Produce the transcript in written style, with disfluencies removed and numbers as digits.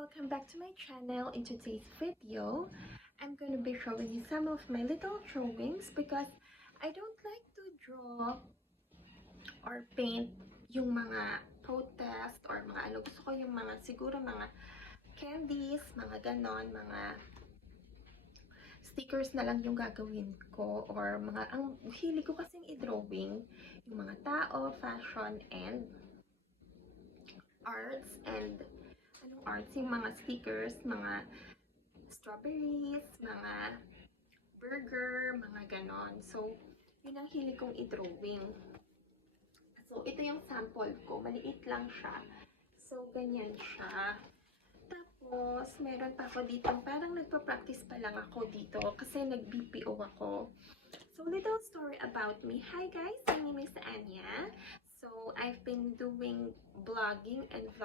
welcome back to my channel. In today's video, I'm going to be showing you some of my little drawings because I don't like to draw or paint yung mga protest or mga ano. Gusto ko yung mga siguro mga candies, mga ganon, mga stickers na lang yung gagawin ko or mga, ang hilig ko kasing i-drawing yung mga tao, fashion, and arts and anong arts, yung mga stickers, mga strawberries, mga burger, mga ganon. So, yun ang hilig kong i-drawing. So, ito yung sample ko. Maliit lang siya. So, ganyan siya. Tapos, meron pa ako dito. Parang nagpa-practice pa lang ako dito kasi nag-BPO ako. So, little story about me. Hi guys, my name is Anya. So, I've been doing blogging and vlogging